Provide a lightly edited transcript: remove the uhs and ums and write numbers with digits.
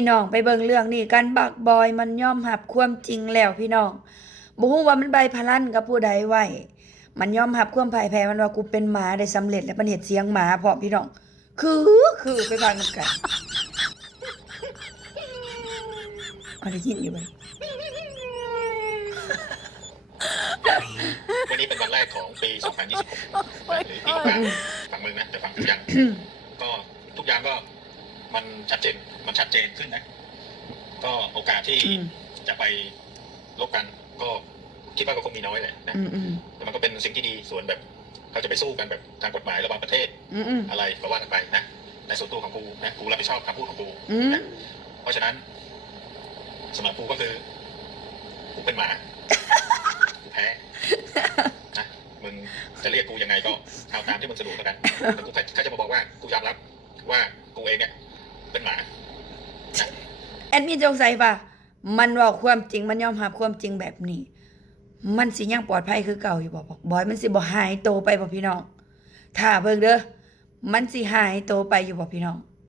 พี่น้องไปเบิ่งเรื่องนี้กันบักบอยมันยอมรับความจริงแล้วพี่น้องบ่ฮู้ว่ามันใบพลันกับผู้ใดไว้มันยอมรับความพ่ายแพ้มันว่ากูเป็นหมาได้สำเร็จแล้วมันเฮ็ดเสียงหมาพร้อมพี่น้องคือไปฟังนำกันได้ยินอยู่บ่วันนี้เป็นวันแรกของปี 2026 หรือปีฝั่งมึงนะแต่ฝั่งทุกอย่างก็ทุกอย่างก็มันชัดเจนขึ้นนะ ก็โอกาสที่จะไปลบกันก็คิดว่าก็คงมีน้อยแหละนะแต่มันก็เป็นสิ่งที่ดีส่วนแบบเขาจะไปสู้กันแบบทางกฎหมายระหว่างประเทศอะไรก็ว่ากันไปนะในส่วนตัวของกูนะกูรับผิดชอบคำพูดของกูนะเพราะฉะนั้นสำหรับกูก็คือกูเป็นหมากูแพ้นะมึงจะเรียกกูยังไงก็เอาตามที่มึงสะดวกแล้วกันแต่กูแค่จะมาบอกว่ากูยอมรับว่ากูเองเนี่ยเป็นหมาแอดมินสงสัยว่ามันเว้าความจริงมันยอมรับความจริงแบบนี้มันสิยังปลอดภัยคือเก่าอยู่บ่บอกบอยมันสิบ่หายโตไปบ่พี่น้องถ้าเบิ่งเด้อมันสิหายโตไปอยู่บ่พี่น้อง